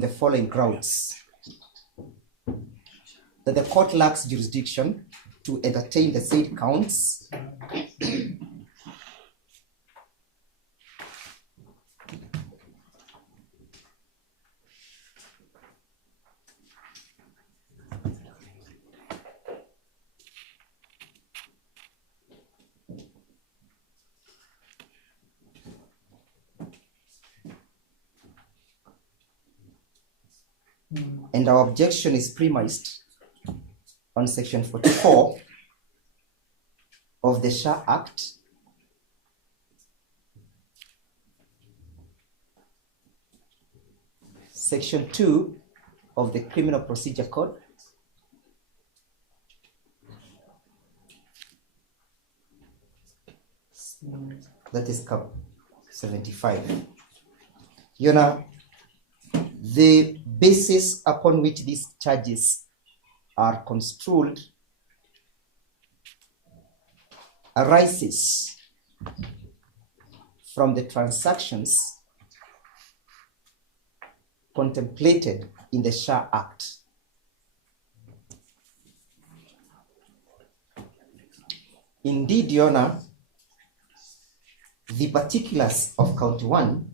the following grounds: that the court lacks jurisdiction to entertain the said counts, and our objection is premised on section 44 of the SHA Act, section 2 of the Criminal Procedure Code, that is Cap 75. You know, the basis upon which these charges are construed arises from the transactions contemplated in the SHA Act. Indeed, Your Honor, the particulars of Count 1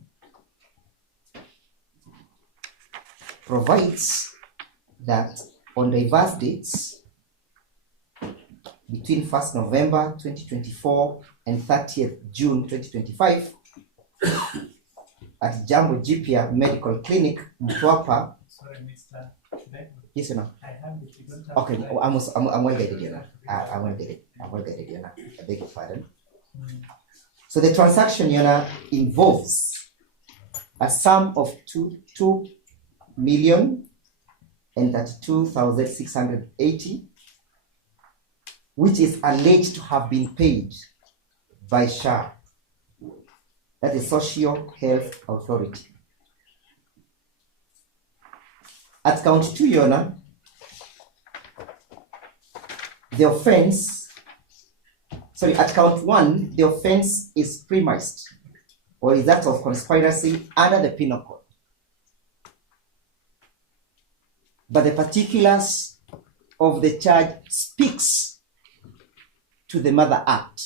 provides that on reverse dates between 1st November 2024 and 30th June 2025 at Jambo Jipya Medical Clinic, Mtwapa. Sorry, Mr. Today. Yes or no? I have it. You don't have Okay, to I'm well guided, Your Honor. I'm well guided, Your Honor. I beg your pardon. So the transaction, Your Honor, involves a sum of 2,032,680, which is alleged to have been paid by SHA, that is Social Health Authority. At count 2, Your Honor, at count 1, the offense is premised, or is that of conspiracy under the Penal Code. But the particulars of the charge speaks to the Mother Act.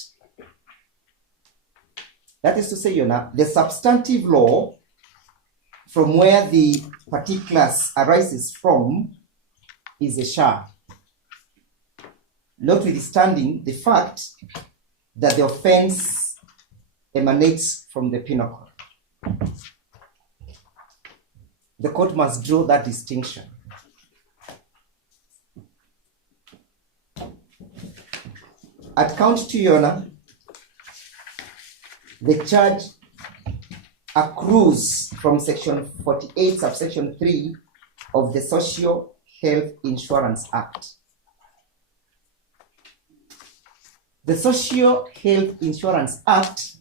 That is to say, Your Honor, the substantive law from where the particulars arises from is a SHA, notwithstanding the fact that the offense emanates from the Penal Code. The court must draw that distinction. At count 2, Your Honor, the charge accrues from section 48, subsection 3 of the Social Health Insurance Act. The Social Health Insurance Act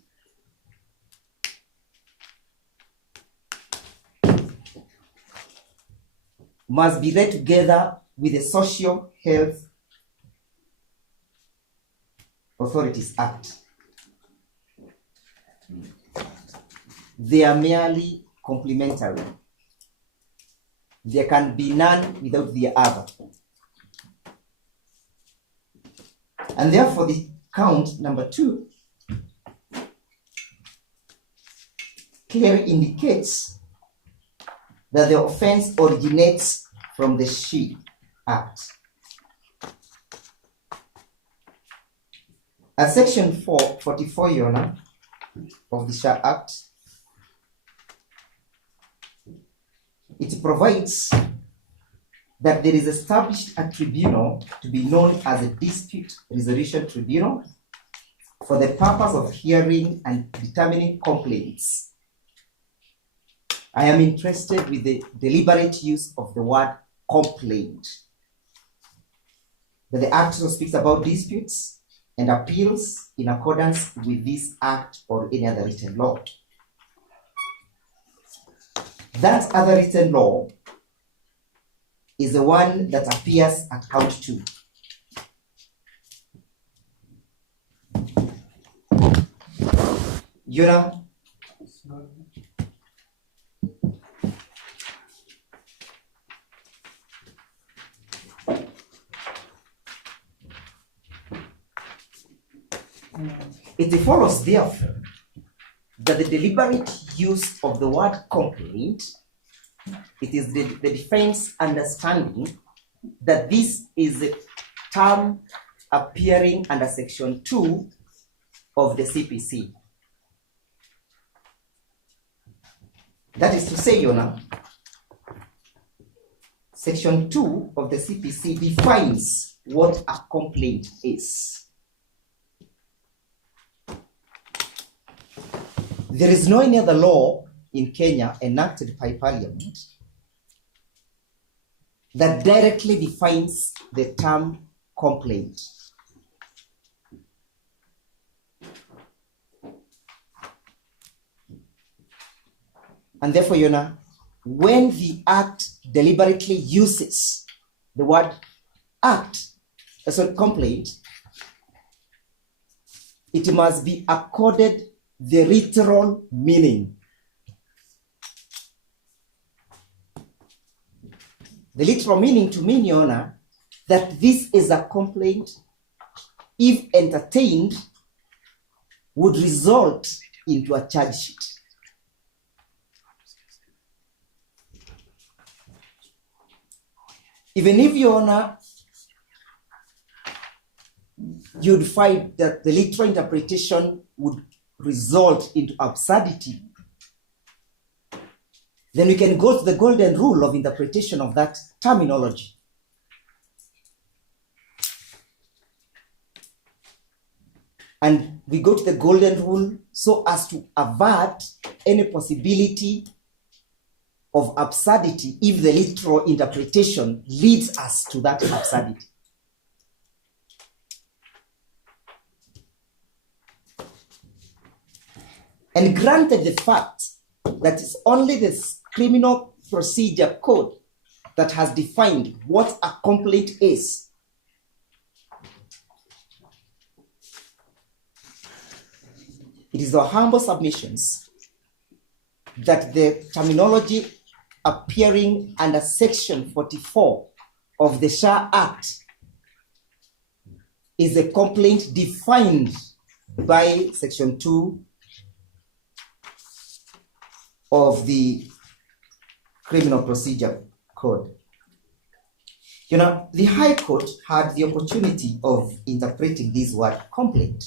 must be read together with the Social Health Authorities Act. They are merely complementary. There can be none without the other. And therefore, the count number 2 clearly indicates that the offense originates from the SHA Act. At section 44, Your Honor, of the SHA Act, it provides that there is established a tribunal to be known as a dispute resolution tribunal for the purpose of hearing and determining complaints. I am interested with the deliberate use of the word complaint. That the Act also speaks about disputes and appeals in accordance with this Act or any other written law. That other written law is the one that appears at count 2. Your Honor, It follows, therefore, that the deliberate use of the word complaint, it is the defense understanding that this is a term appearing under section 2 of the CPC. That is to say, Your Honor, section 2 of the CPC defines what a complaint is. There is no any other law in Kenya enacted by Parliament that directly defines the term complaint. And therefore, Your Honor, when the Act deliberately uses the word act as a complaint, it must be accorded the literal meaning. The literal meaning to mean, Your Honor, that this is a complaint, if entertained, would result into a charge sheet. Even if, Your Honor, you'd find that the literal interpretation would result into absurdity, then we can go to the golden rule of interpretation of that terminology. And we go to the golden rule so as to avert any possibility of absurdity if the literal interpretation leads us to that absurdity. And granted the fact that it's only the Criminal Procedure Code that has defined what a complaint is, it is our humble submissions that the terminology appearing under section 44 of the SHA Act is a complaint defined by section 2 of the Criminal Procedure Code. You know, the High Court had the opportunity of interpreting this word complaint.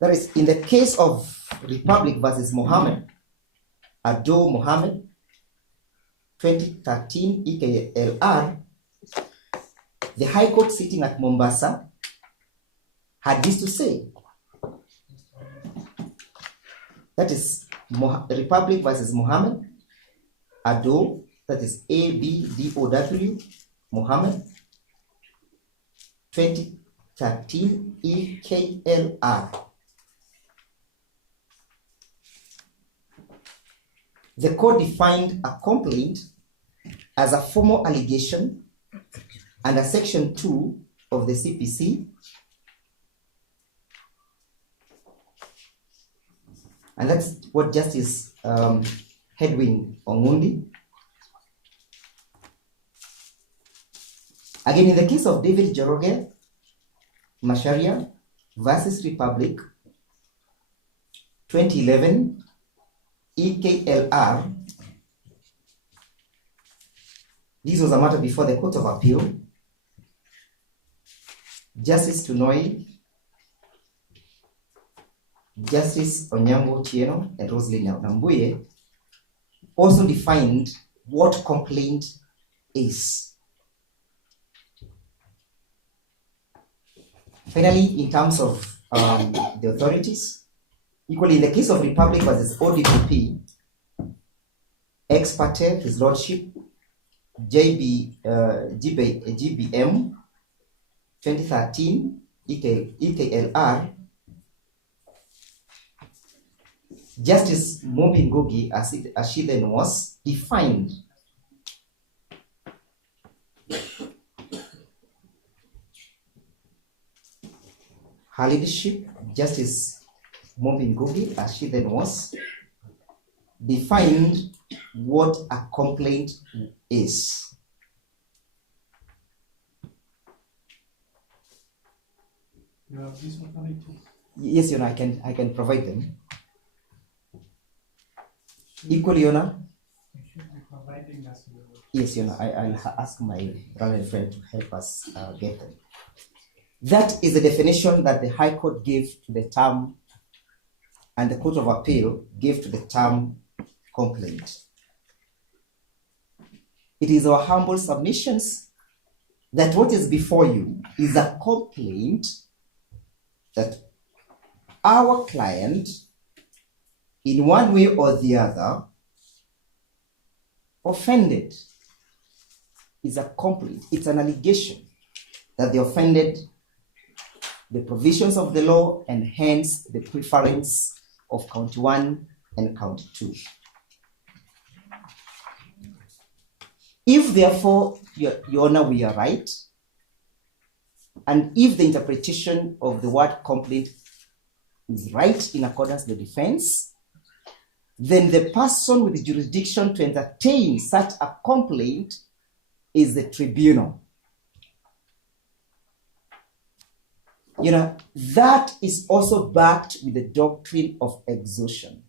That is, in the case of Republic versus Mohammed, Ado Mohammed, 2013 EKLR, the High Court sitting at Mombasa had this to say. That is Republic versus Mohammed, Ado, that is ABDOW, Mohammed, 2013 EKLR. The court defined a complaint as a formal allegation under section 2 of the CPC, and that's what Justice Hedwin Ongundi. Again, in the case of David Joroge Macharia versus Republic, 2011 EKLR, this was a matter before the Court of Appeal. Justice Tunoi, Justice Onyango Tieno, and Roslyn Nambuye also defined what complaint is. Finally, in terms of the authorities, equally in the case of Republic versus ODPP, ex parte, His Lordship, GBM, 2013, EKLR, Justice Mobi Ngugi, as she then was, defined her leadership. Justice Mobi Ngugi, as she then was, defined what a complaint is. You have this one only too. Yes, Your Honor, I can provide them. Equally, Your Honor. You should be providing us with Yes, Your Honor, I'll ask my brother friend to help us get them. That is the definition that the High Court gave to the term and the Court of Appeal gave to the term complaint. It is our humble submissions that what is before you is a complaint that our client, in one way or the other, offended. Is a complaint. It's an allegation that they offended the provisions of the law and hence the preference of County 1 and County 2. If therefore, Your Honor, we are right, and if the interpretation of the word complaint is right in accordance with the defense, then the person with the jurisdiction to entertain such a complaint is the tribunal. You know, that is also backed with the doctrine of exhaustion.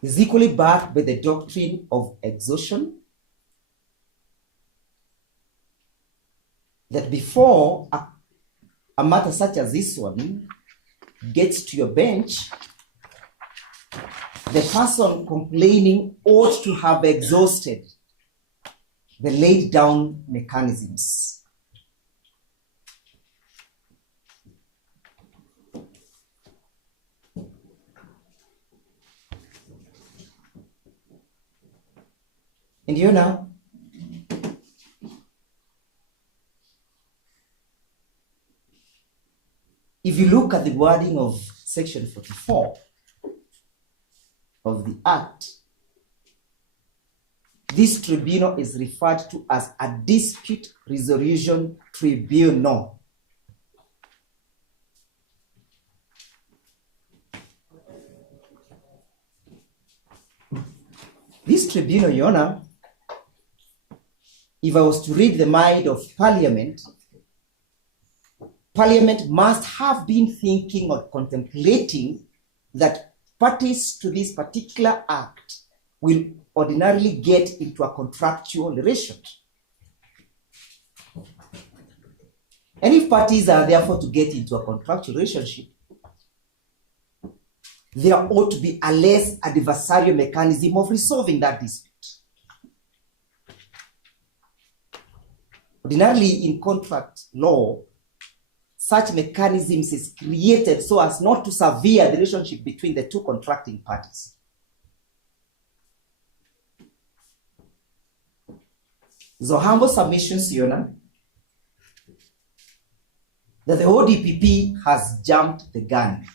Is equally backed by the doctrine of exhaustion, that before a matter such as this one gets to your bench, the person complaining ought to have exhausted the laid down mechanisms. And you know, if you look at the wording of section 44 of the Act, this tribunal is referred to as a dispute resolution tribunal. This tribunal, Your Honor, if I was to read the mind of Parliament, Parliament must have been thinking or contemplating that parties to this particular act will ordinarily get into a contractual relationship. And if parties are therefore to get into a contractual relationship, there ought to be a less adversarial mechanism of resolving that dispute. Ordinarily, in contract law, such mechanisms is created so as not to sever the relationship between the two contracting parties. So humble submissions, Your Honor, that the ODPP has jumped the gun.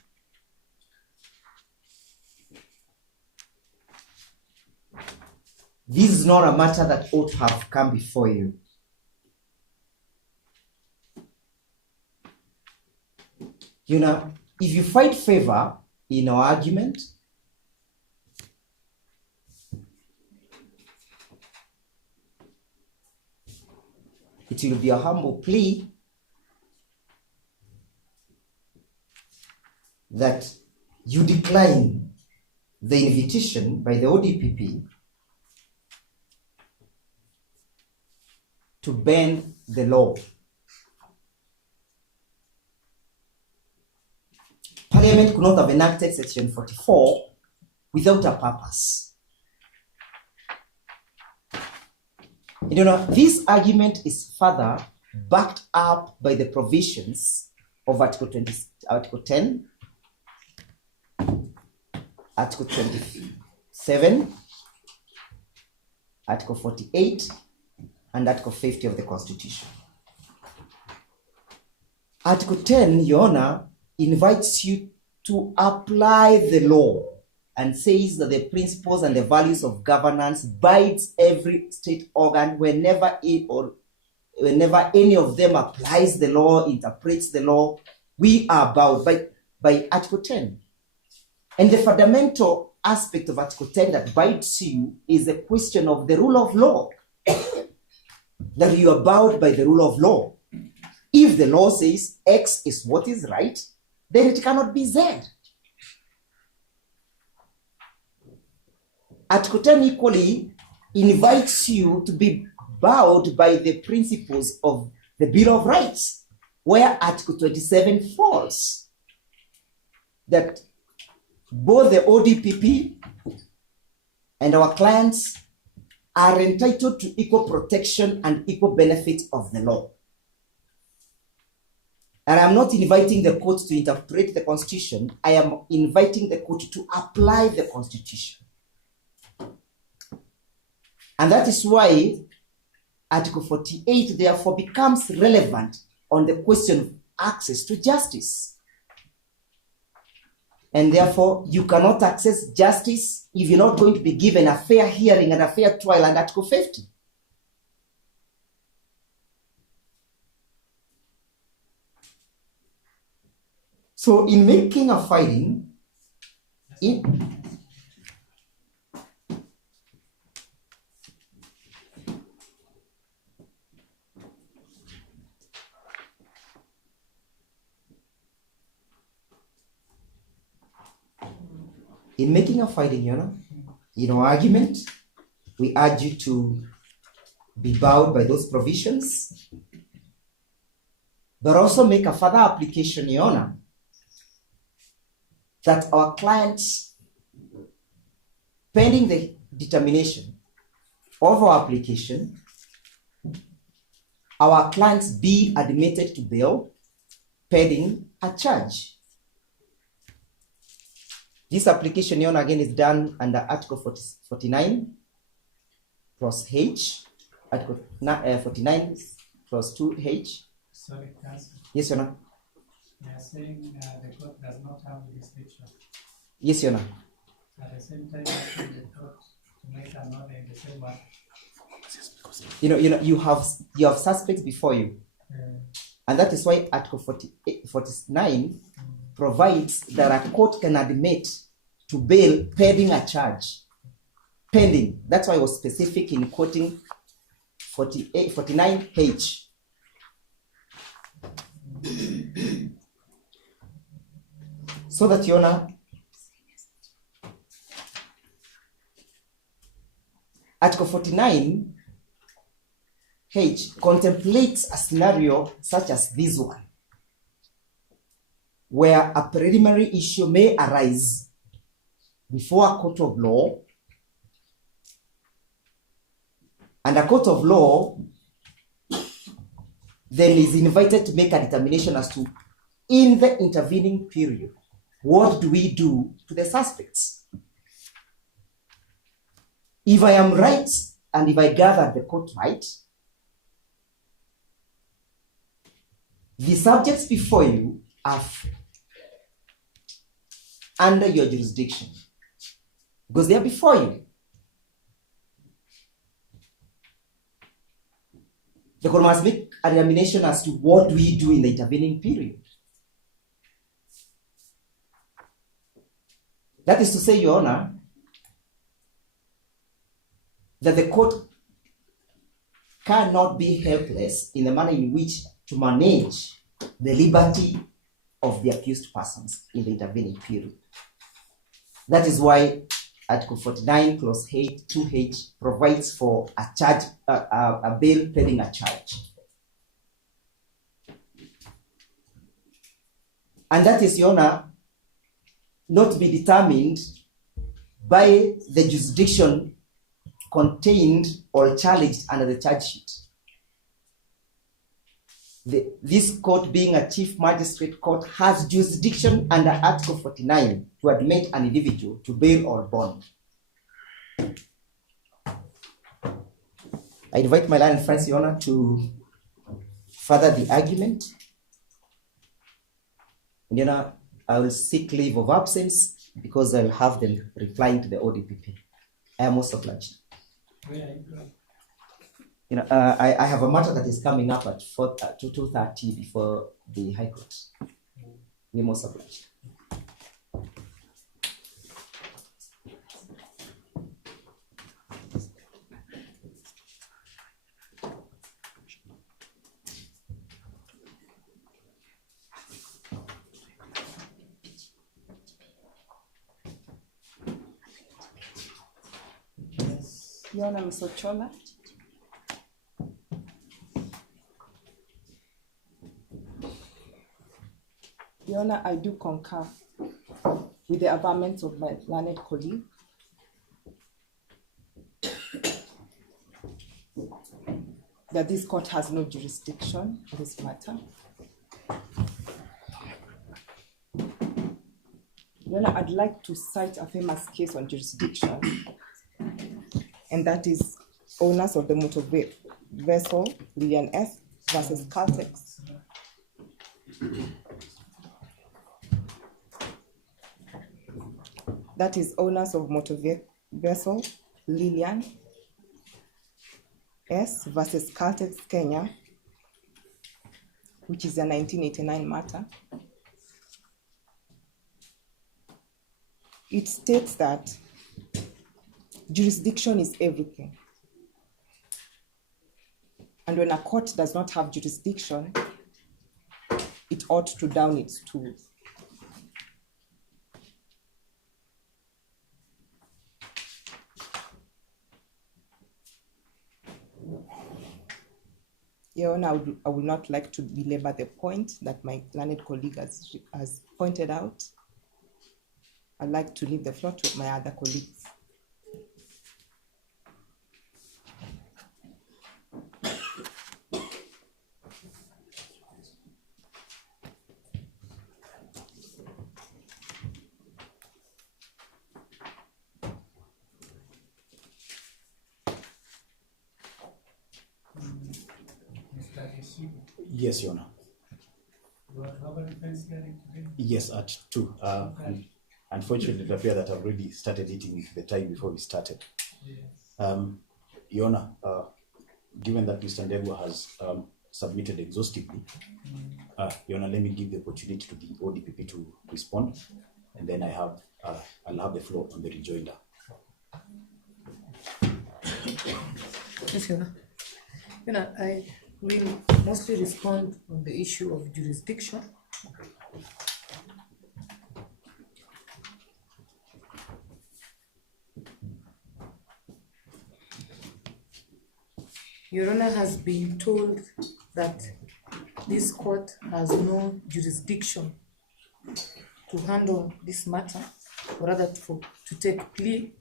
This is not a matter that ought to have come before you. You know, if you find favor in our argument, it will be a humble plea that you decline the invitation by the ODPP to bend the law. Parliament could not have enacted Section 44 without a purpose. You know, this argument is further backed up by the provisions of Article 10, Article 27, Article 48, and Article 50 of the Constitution. Article 10, Your Honor, invites you to apply the law and says that the principles and the values of governance bides every state organ whenever any of them applies the law, interprets the law, we are bound by Article 10. And the fundamental aspect of Article 10 that binds you is the question of the rule of law. That you are bound by the rule of law. If the law says X is what is right, then it cannot be Z. Article 10 equally invites you to be bound by the principles of the Bill of Rights, where Article 27 falls. That both the ODPP and our clients are entitled to equal protection and equal benefit of the law. And I'm not inviting the court to interpret the Constitution. I am inviting the court to apply the Constitution. And that is why Article 48 therefore becomes relevant on the question of access to justice. And therefore, you cannot access justice if you're not going to be given a fair hearing and a fair trial under Article 50. So in making a finding, in making a finding, in our argument, we urge you to be bound by those provisions, but also make a further application, Your Honor, that our clients, pending the determination of our application, our clients be admitted to bail pending a charge. This application, Your Honor, again is done under Article 49 plus H, Article 49 plus 2H. Sorry, counsel. Yes, Your Honor. You are saying the court does not have jurisdiction. Yes, Your Honor. At the same time, asking the court to make an order in the same way. You have suspects before you, and that is why Article 49 provides that a court can admit to bail pending a charge. Pending. That's why I was specific in quoting 49H. So that, Your Honor, Article 49H contemplates a scenario such as this one, where a preliminary issue may arise before a court of law, and a court of law then is invited to make a determination as to, in the intervening period, what do we do to the suspects? If I am right, and if I gather the court right, the subjects before you are under your jurisdiction, because they are before you. The court must make a determination as to what do we do in the intervening period. That is to say, Your Honor, that the court cannot be helpless in the manner in which to manage the liberty of the accused persons in the intervening period. That is why Article 49 clause 2H provides for a charge, a bail pending a charge. And that is, Your Honor, not to be determined by the jurisdiction contained or challenged under the charge sheet. This court, being a chief magistrate court, has jurisdiction under Article 49 to admit an individual to bail or bond. I invite my learned friends, Your Honor, to further the argument. And, Your Honor, I will seek leave of absence because I'll have them replying to the ODPP. I am most obliged. Where are you going? I have a matter that is coming up at 2:30 before the High Court. We're most obliged. Your Honor, Ms. Ochola. Your Honor, I do concur with the averments of my learned colleague. That this court has no jurisdiction in this matter. Your Honor, I'd like to cite a famous case on jurisdiction, and that is owners of the motor vessel, Lillian S. versus Caltex. That is owners of motor vessel, Lillian S. versus Caltex Kenya, which is a 1989 matter. It states that jurisdiction is everything. And when a court does not have jurisdiction, it ought to down its tools. Your Honor, I would not like to belabor the point that my learned colleague has pointed out. I'd like to leave the floor to my other colleagues. Yes, Your Honor. You have a defense hearing today? Yes, at 2. And unfortunately, it appears that I've already started eating the time before we started. Yes. Your Honor, given that Mr. Ndegwa has submitted exhaustively, Your Honor, let me give the opportunity to the ODPP to respond, and then I'll have the floor on the rejoinder. Yes, Your Honor. I will mostly respond on the issue of jurisdiction. Your Honor has been told that this court has no jurisdiction to handle this matter, or rather to take plea.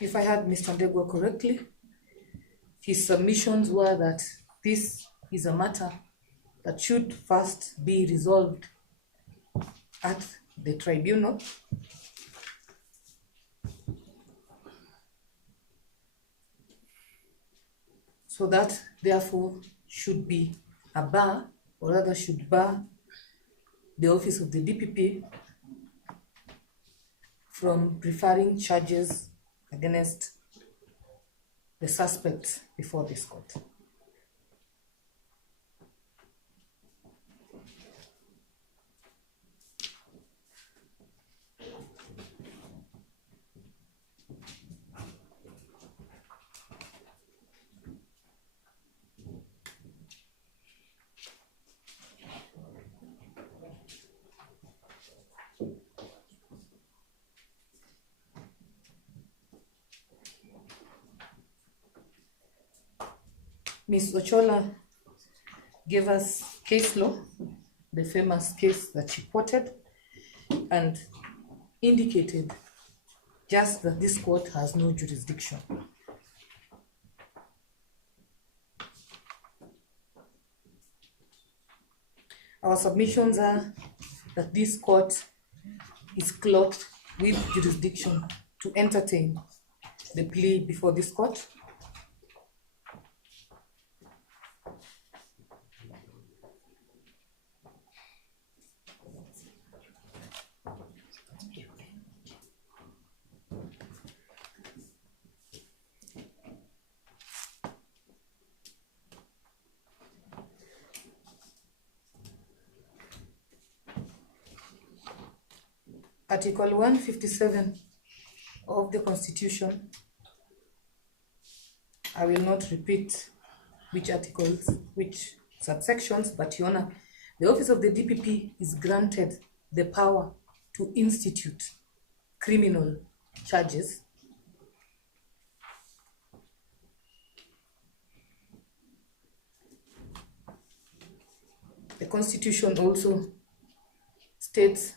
If I heard Mr. Ndegwa correctly, his submissions were that this is a matter that should first be resolved at the tribunal, so that therefore should be a bar, or rather should bar the office of the DPP from preferring charges against the suspects before this court. Ms. Ochola gave us case law, the famous case that she quoted, and indicated just that this court has no jurisdiction. Our submissions are that this court is clothed with jurisdiction to entertain the plea before this court. Article 157 of the Constitution, I will not repeat which articles, which subsections, but Your Honor, the Office of the DPP is granted the power to institute criminal charges The Constitution also states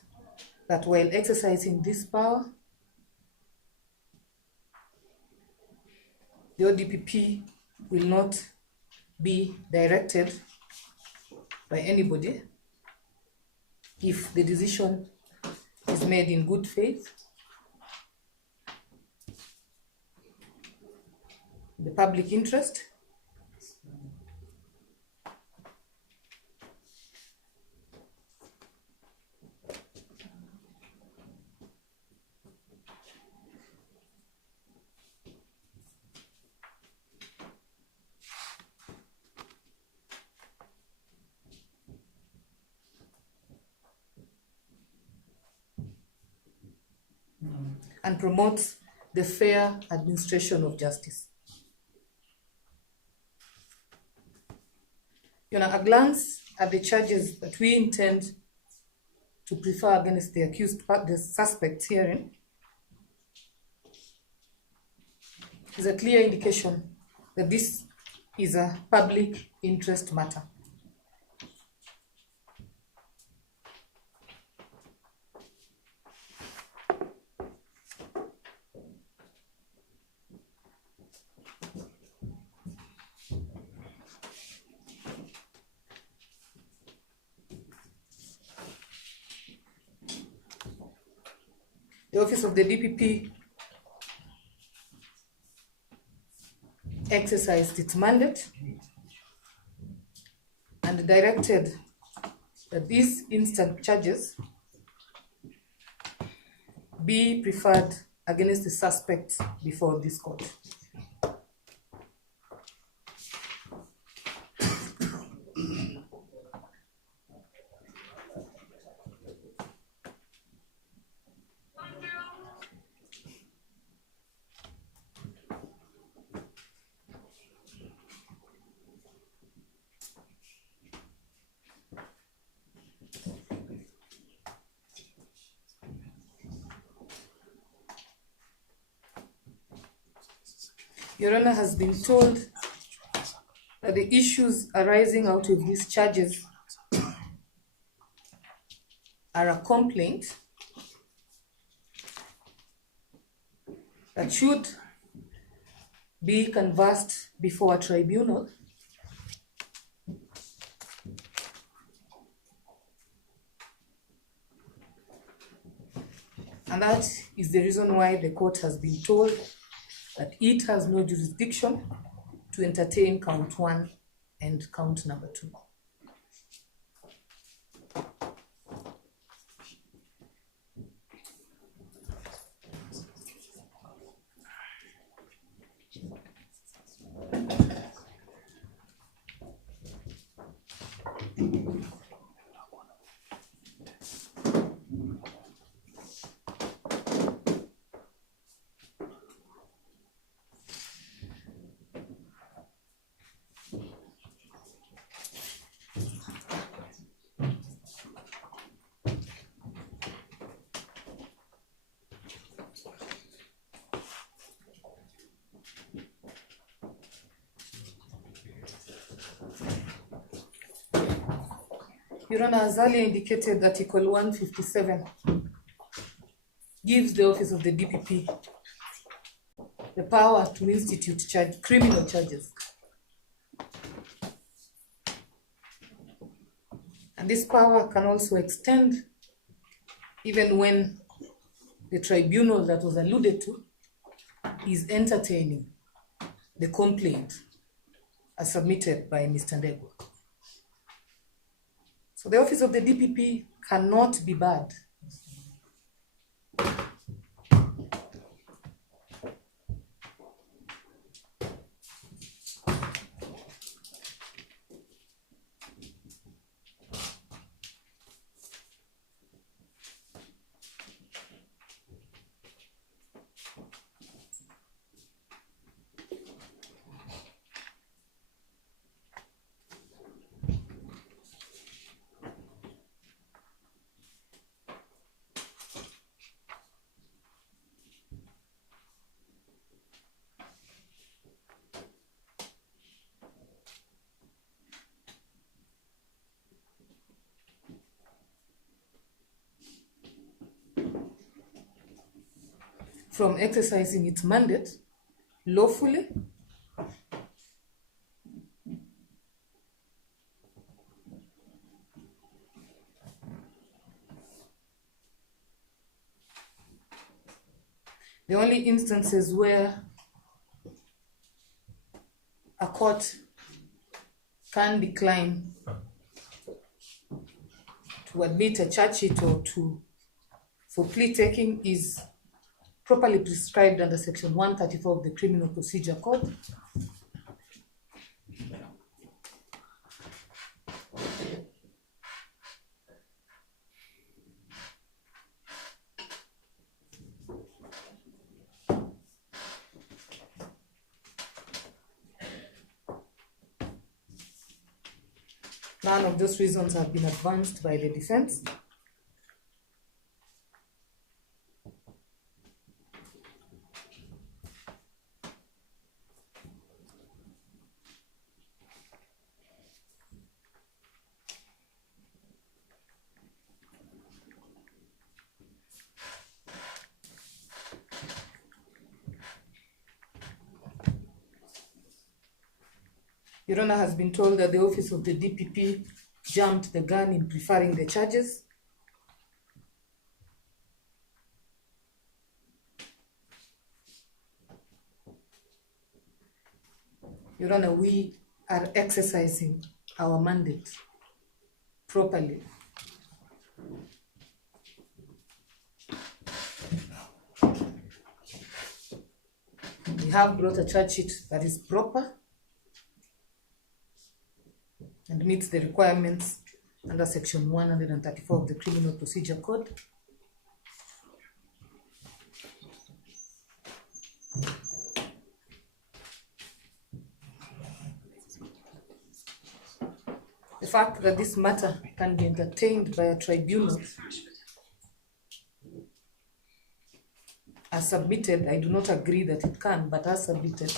that while exercising this power, the ODPP will not be directed by anybody if the decision is made in good faith, the public interest, and promotes the fair administration of justice. A glance at the charges that we intend to prefer against the accused, the suspects herein, is a clear indication that this is a public interest matter. The Office of the DPP exercised its mandate and directed that these instant charges be preferred against the suspect before this court. Your Honor has been told that the issues arising out of these charges are a complaint that should be canvassed before a tribunal and that is the reason why the court has been told that it has no jurisdiction to entertain count 1 and count number 2. Your Honor, as earlier indicated, Article 157 gives the Office of the DPP the power to institute criminal charges. And this power can also extend even when the tribunal that was alluded to is entertaining the complaint as submitted by Mr. Ndegwa. So the office of the DPP cannot be barred. From exercising its mandate lawfully the only instances where a court can decline to admit a charge sheet or for plea taking is properly prescribed under Section 134 of the Criminal Procedure Code. None of those reasons have been advanced by the defense. Your Honor has been told that the office of the DPP jumped the gun in preferring the charges. Your Honor, we are exercising our mandate properly. We have brought a charge sheet that is proper and meets the requirements under Section 134 of the Criminal Procedure Code. The fact that this matter can be entertained by a tribunal as submitted, I do not agree that it can, but as submitted,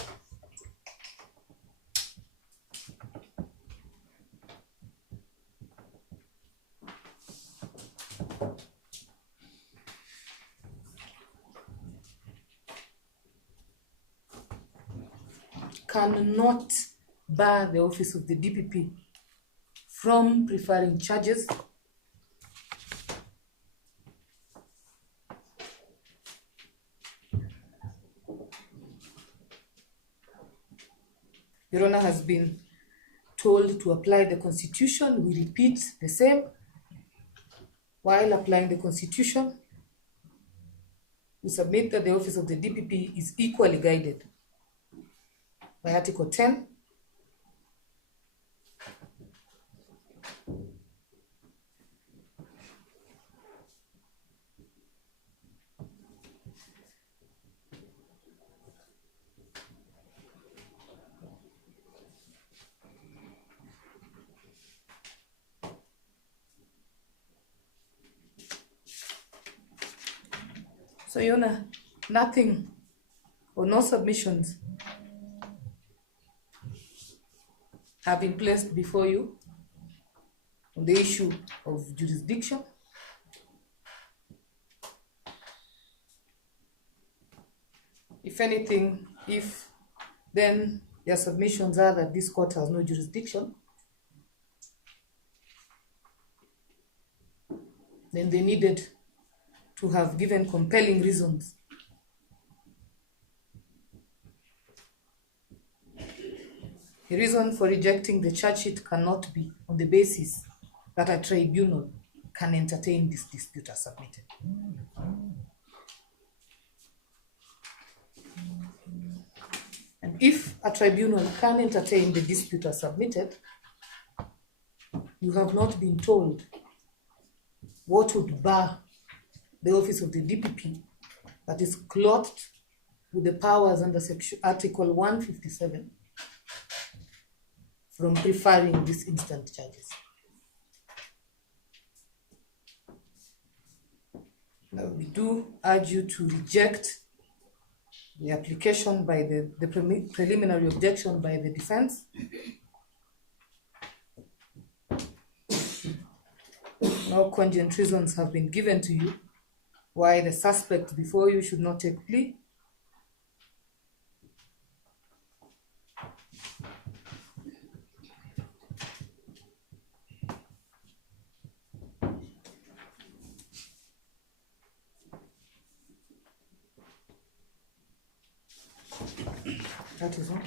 cannot bar the office of the DPP from preferring charges Your Honor has been told to apply the Constitution. We repeat the same. While applying the Constitution, we submit that the office of the DPP is equally guided by Article 10, So, Your Honor, nothing or no submissions have been placed before you on the issue of jurisdiction. If anything, then their submissions are that this court has no jurisdiction, then they needed to have given compelling reasons. A reason for rejecting the charge sheet cannot be on the basis that a tribunal can entertain this dispute as submitted. And if a tribunal can entertain the dispute as submitted, you have not been told what would bar the office of the DPP that is clothed with the powers under Article 157 from preferring these instant charges. Now, we do urge you to reject the application by the preliminary objection by the defense. No cogent reasons have been given to you why the suspect before you should not take plea. That is all.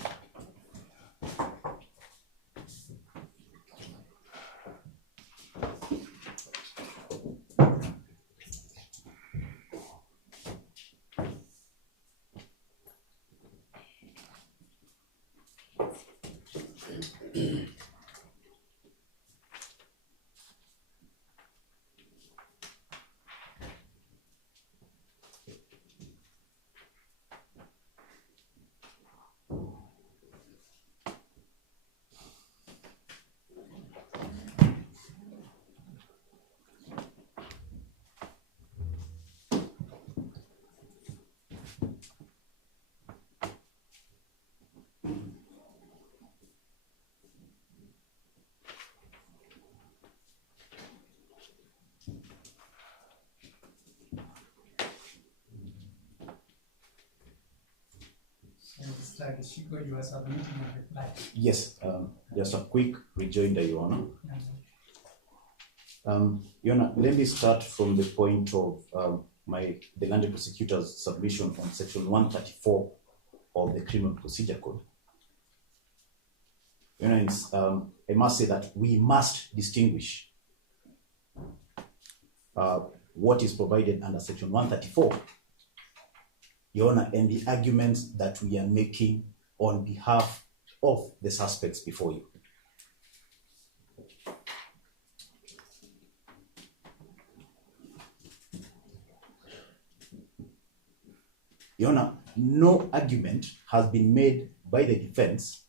Mr. Gishiko, you are submitting a reply. Yes, just a quick rejoinder, Your Honor. Your Honor, let me start from the point of the London prosecutor's submission on section 134 of the Criminal Procedure Code. Your Honor, I must say that we must distinguish what is provided under section 134, Your Honor, and the arguments that we are making on behalf of the suspects before you. Your Honor, no argument has been made by the defense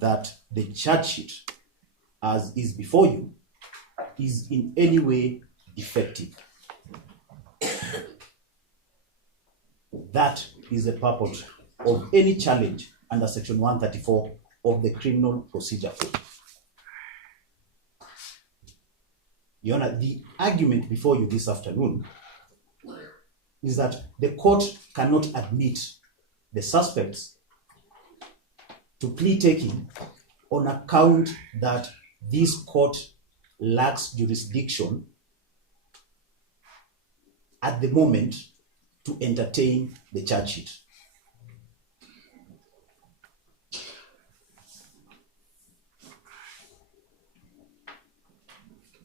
that the charge sheet, as is before you, is in any way defective. That is the purpose of any challenge under section 134 of the Criminal Procedure Code. Your Honor, the argument before you this afternoon is that the court cannot admit the suspects to plea taking on account that this court lacks jurisdiction at the moment to entertain the charge sheet.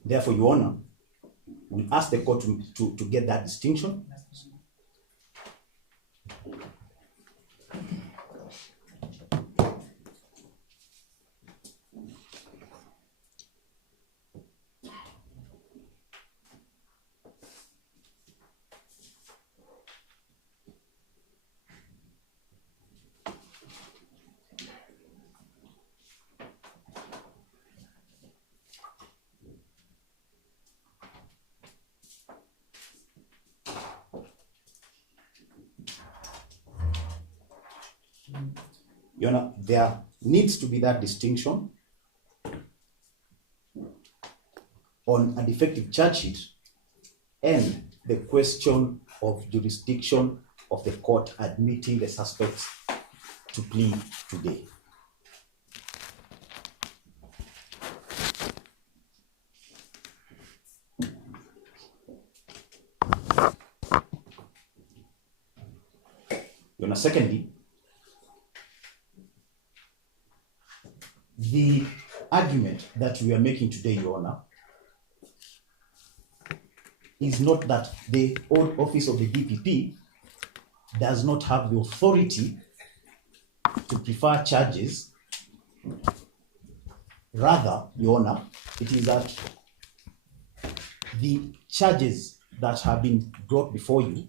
Therefore, Your Honor, we ask the court to get that distinction. Your Honor, there needs to be that distinction on a defective charge sheet and the question of jurisdiction of the court admitting the suspects to plea today. secondly, the argument that we are making today, Your Honor, is not that the old office of the DPP does not have the authority to prefer charges. Rather, Your Honor, it is that the charges that have been brought before you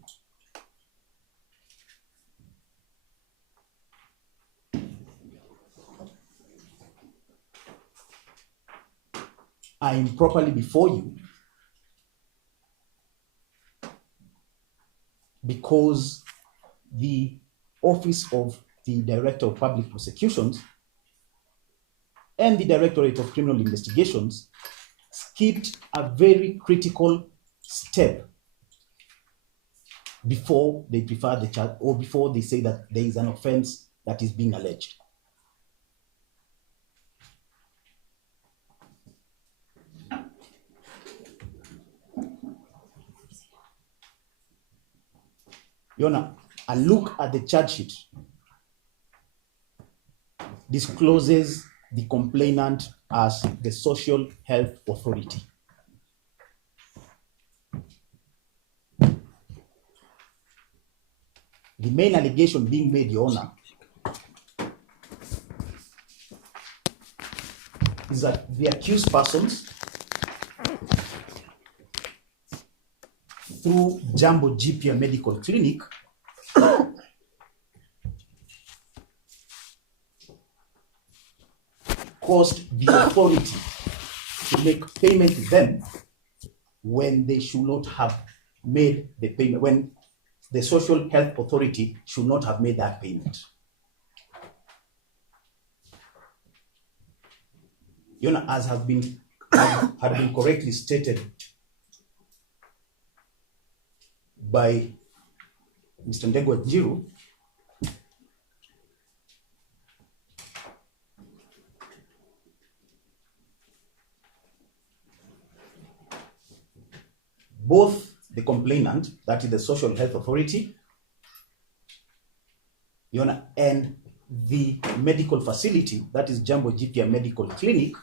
are improperly before you because the Office of the Director of Public Prosecutions and the Directorate of Criminal Investigations skipped a very critical step before they prefer the charge or before they say that there is an offense that is being alleged. Your Honor, a look at the charge sheet discloses the complainant as the Social Health Authority. The main allegation being made, Your Honor, is that the accused persons, through Jumbo GP Medical Clinic, caused the authority to make payment to them when they should not have made the payment, when the Social Health Authority should not have made that payment. Your Honor, as had been correctly stated by Mr. Ndegwa Jiru, both the complainant, that is the Social Health Authority, Your Honor, and the medical facility, that is Jumbo GP Medical Clinic,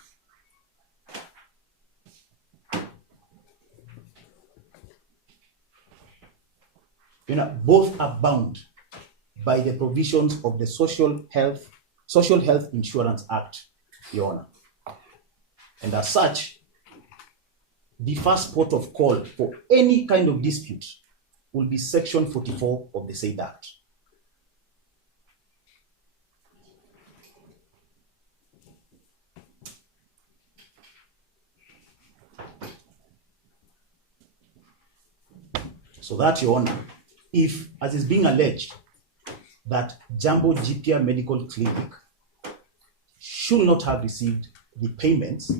Your Honor, both are bound by the provisions of the Social Health Insurance Act, Your Honor. And as such, the first port of call for any kind of dispute will be Section 44 of the said Act. So that, Your Honor, if, as is being alleged, that Jumbo GP Medical Clinic should not have received the payments,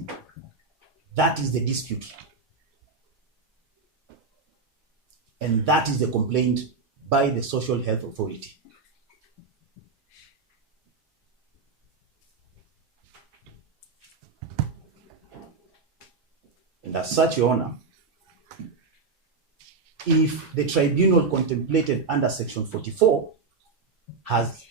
that is the dispute. And that is the complaint by the Social Health Authority. And as such, Your Honor, if the tribunal contemplated under Section 44 has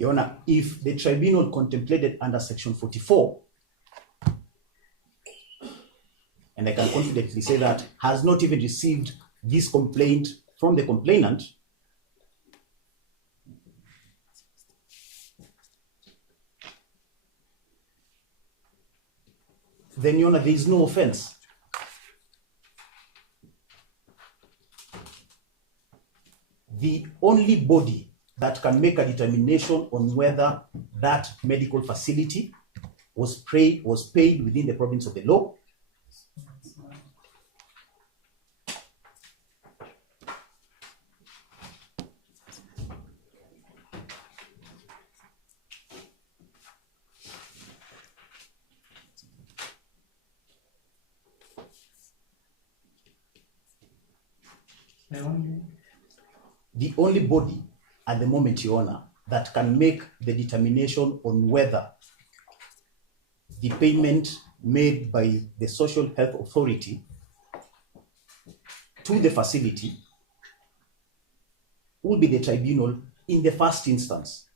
Your Honor, if the tribunal contemplated under Section 44, and I can confidently say that has not even received this complaint from the complainant, then, Your Honor, there is no offense. The only body that can make a determination on whether that medical facility was paid within the province of the law The only body at the moment, Your Honor, that can make the determination on whether the payment made by the social health authority to the facility will be the tribunal in the first instance.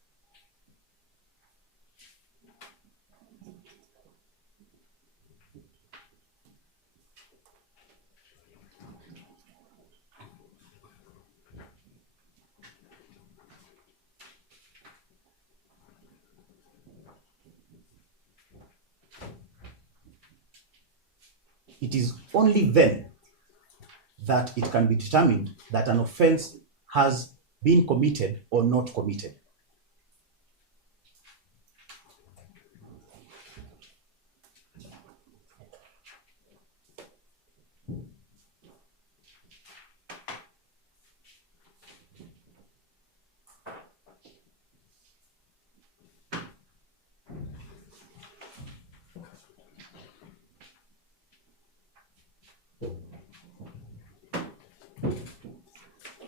It is only then that it can be determined that an offense has been committed or not committed.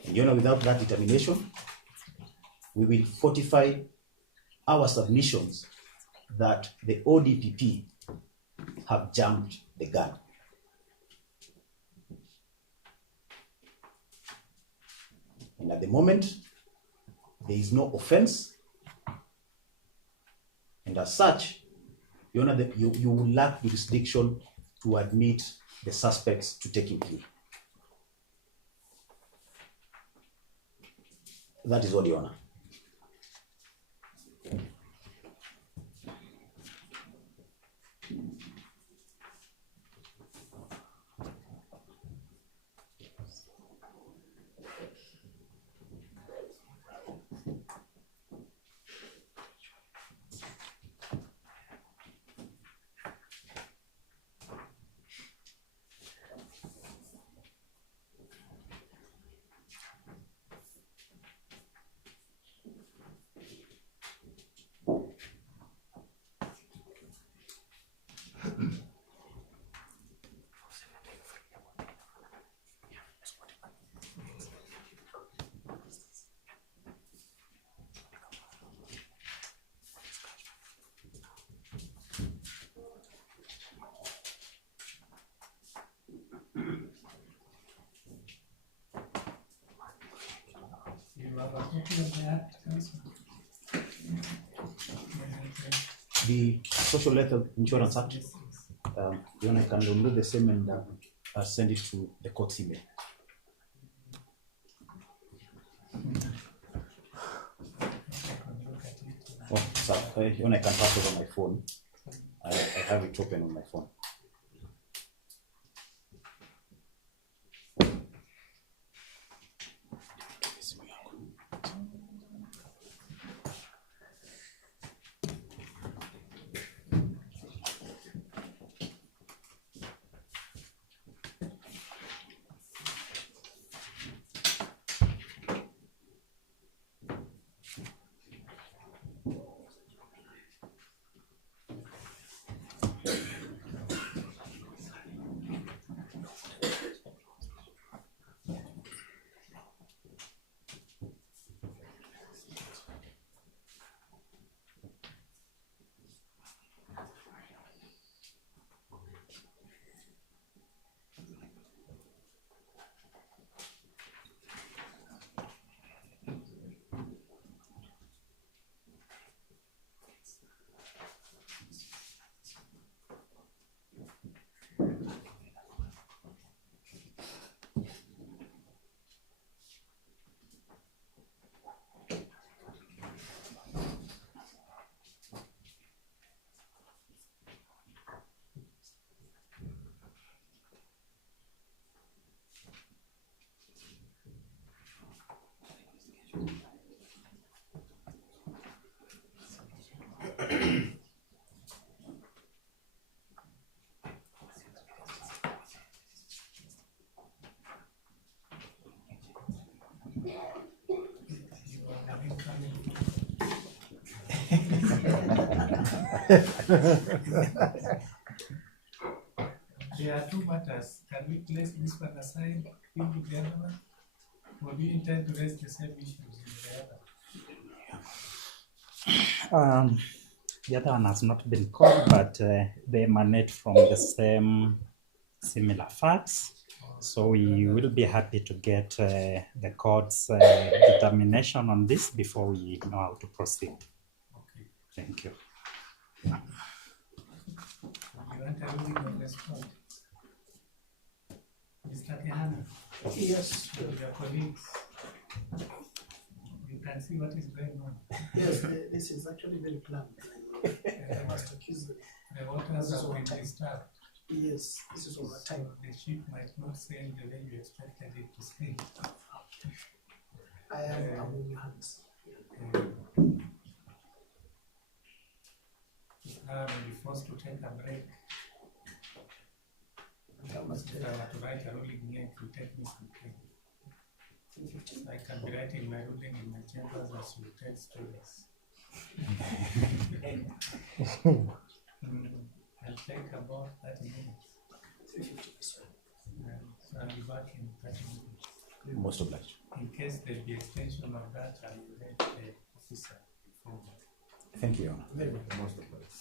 You know, without that determination, we will fortify our submissions that the ODPP have jumped the gun. And at the moment, there is no offense, and as such, you know, that you will lack jurisdiction to admit the suspects to taking plea. That is all, Your Honor. The Social Health Insurance Act, you know, I can download the same and send it to the court's email. Oh, sorry, you know, I can pass it on my phone. I have it open on my phone. There are two matters. Can we place this one aside, into the other one? Would you intend to raise the same issues in the other? The other one has not been called, but they emanate from the same similar facts. So we will be happy to get the court's determination on this before we know how to proceed. Okay. Thank you. You want a ruling on this point? Mr. Kehana? Yes, With your colleagues? You can see what is going on. yes, this is actually very planned. I must accuse them. The waters have been disturbed. Yes, this is over time. So the ship might not sail the way you expected it to sail. I'm in your hands. Now I will be forced to take a break. If I were to write a ruling here, it will take me some time. I can be writing my ruling in my chambers as you tell stories. I'll take about 30 minutes. So I'll be back in 30 minutes. Most obliged. In case there be extension of that, I will let the officer inform me. Thank you, Your Honor. Very well. Most obliged.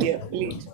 Yeah, please.